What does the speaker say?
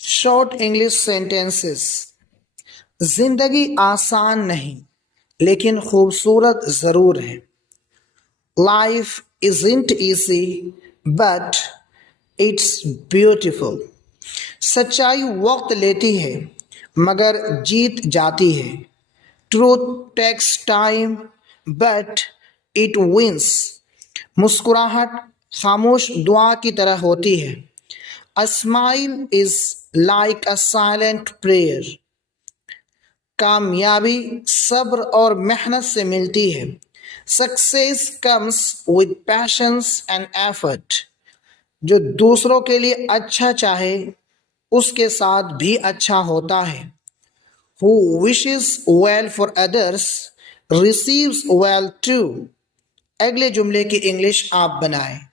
Short English sentences. जिंदगी आसान नहीं लेकिन खूबसूरत जरूर है। Life isn't easy but it's beautiful. सच्चाई वक्त लेती है मगर जीत जाती है। Truth takes time but it wins. मुस्कुराहट खामोश दुआ की तरह होती है। A smile is like a silent prayer. कामयाबी सब्र और मेहनत से मिलती है। Success comes with patience and effort. जो दूसरों के लिए अच्छा चाहे उसके साथ भी अच्छा होता है। Who wishes well for others receives well too। अगले जुमले की इंग्लिश आप बनाएं।